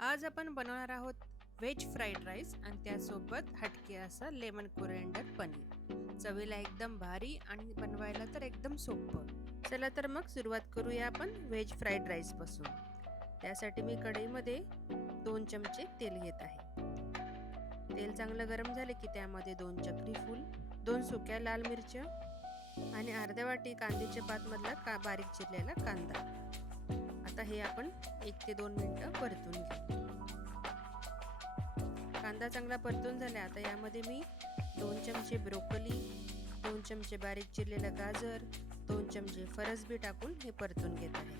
आज आपण बनवणार आहोत व्हेज फ्राईड राईस आणि त्यासोबत हटके असा लेमन कोरिएंडर पनीर. चवीला एकदम भारी आणि बनवायला तर एकदम सोपं. चला तर मग सुरुवात करूया आपण व्हेज फ्राईड राईस पासून. त्यासाठी मी कढईमध्ये 2 चमचे तेल घेत आहे. तेल चांगलं गरम झाले की त्यामध्ये 2 चक्री फूल, 2 सुक्या लाल मिरच्या आणि अर्ध्या वाटी कांद्याच्या पातमधला बारीक चिरलेला कांदा. आता हे आपण 1 ते 2 मिनिटं परतून घेऊ. कांदा चांगला परतून झाला. आता यामध्ये मी 2 चमचे ब्रोकोली, 2 चमचे बारीक चिरलेलं गाजर, 2 चमचे फरसबी टाकून हे परतून घेत आहे.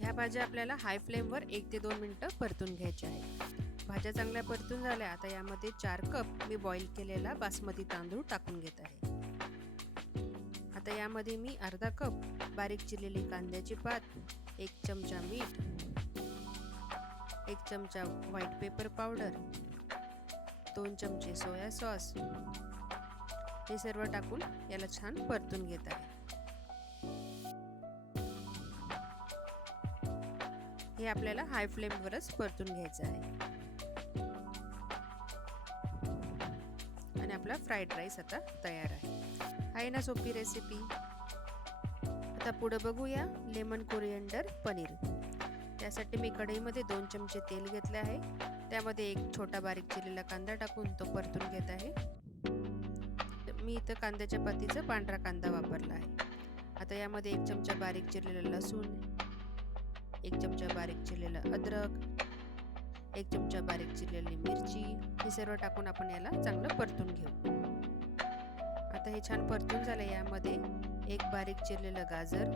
ह्या भाज्या आपल्याला हाय फ्लेमवर 1 ते 2 मिनिटं परतून घ्यायच्या आहेत. भाज्या चांगल्या परतून झाल्या. आता यामध्ये 4 कप मी बॉईल केलेला बासमती तांदूळ टाकून घेत आहे. आता यामध्ये मी अर्धा कप बारीक चिरलेली कांद्याची पात, 1 चमचा मीठ, 1 चमचा व्हाईट पेपर पावडर, 2 चमचे सोया सॉस हे सर्व टाकून याला छान परतून घेत आहे. हे आपल्याला हाय फ्लेमवरच परतून घ्यायचं आहे. आणि आपला फ्राईड राईस आता तयार आहे. आहे ना सोपी रेसिपी. आता पुढे बघूया लेमन कोरिएंडर पनीर. त्यासाठी मी कढईमध्ये 2 चमचे तेल घेतले आहे. त्यामध्ये 1 छोटा बारीक चिरलेला कांदा टाकून तो परतून घेत आहे. मी इथं कांद्याच्या पातीचा पांढरा कांदा वापरला आहे. आता यामध्ये 1 चमचा बारीक चिरलेला लसूण, 1 चमचा बारीक चिरलेला अद्रक, 1 चमचा बारीक चिरलेली मिरची हे सर्व टाकून आपण याला चांगलं परतून घेऊ. आता हे छान परतून झालं. यामध्ये 1 बारीक चिरलेलं गाजर,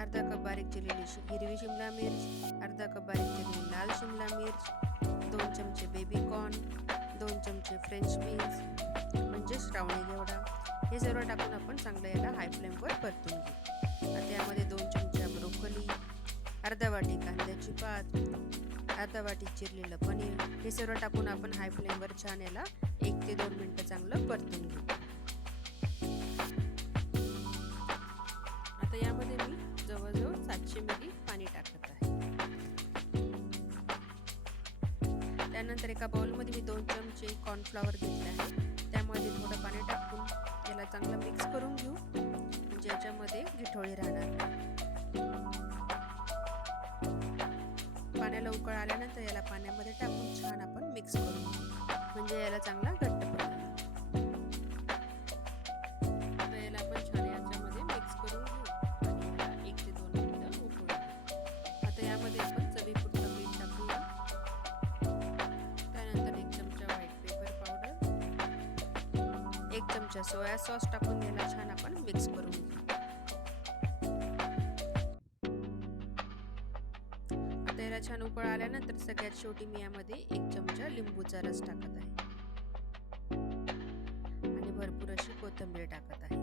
अर्धा कप बारीक चिरलेली हिरवी शिमला मिर्च, अर्धा कप बारीक चिरलेली लाल शिमला मिर्च, 2 चमचे बेबी कॉर्न, 2 चमचे फ्रेंच बीन्स म्हणजे श्रावणी घेवडा हे सर्व टाकून आपण चांगलं याला हाय फ्लेमवर परतून घेऊ. आता यामध्ये 2 चमचे ब्रोकोली, अर्धा वाटी कांद्याची पात, अर्धा वाटी चिरलेलं पनीर हे सर्व टाकून आपण हाय फ्लेमवर छान याला 1 ते 2 मिनिटं चांगलं परतून घेऊ. आता यामध्ये मी जवळजवळ 700 मिली पाणी टाकत आहे. त्यानंतर एका बाउलमध्ये मी 2 चमचे कॉर्नफ्लॉवर घेतले आहे. त्यामध्ये थोडं पाणी टाकून याला चांगलं मिक्स करून घेऊ, म्हणजे याच्यामध्ये गिठोळी राहणार नाही. पाण्याला उकळ आल्यानंतर याला पाण्यामध्ये टाकून छान आपण मिक्स करून घेऊ, म्हणजे याला चांगला घट्ट पडेल. आता याला आपण छान याच्यामध्ये मिक्स करून घेऊ आणि 1 ते 2 मिनिटं उकळू. आता यामध्ये आपण चवीपुरतं मीठ टाकूया. त्यानंतर 1 चमचा व्हाईट पेपर पावडर, 1 चमचा सोया सॉस टाकून याला छान आपण मिक्स करून घेऊ. आता याला छान उकळ आल्यानंतर सगळ्यात शेवटी मी यामध्ये 1 चमचा लिंबूचा रस टाकत आहे आणि भरपूर अशी कोथिंबीर टाकत आहे.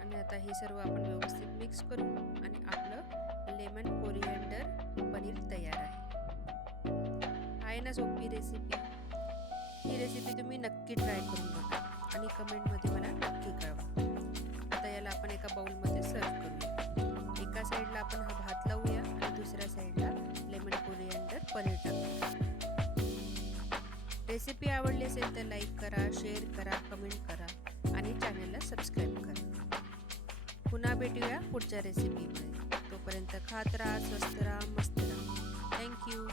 आणि आता हे सर्व आपण व्यवस्थित मिक्स करू आणि आपलं लेमन कोरिएंडर पनीर तयार आहे ना सोपी रेसिपी. ही रेसिपी तुम्ही नक्की ट्राय करून बघा आणि कमेंटमध्ये मला नक्की कळवा. आता याला आपण एका बाउलमध्ये सर्व करूया. एका साईडला आपण हा भात लावूया आणि दुसऱ्या साईडला लेमन कोरिएंडर पनीर टाकूया. रेसिपी आवडली असेल तर लाईक करा, शेअर करा, कमेंट करा आणि चॅनलला सबस्क्राईब करा. पुन्हा भेटूया पुढच्या रेसिपीमध्ये. तोपर्यंत खात राहा, स्वस्त राहा, मस्त राहा. थँक्यू.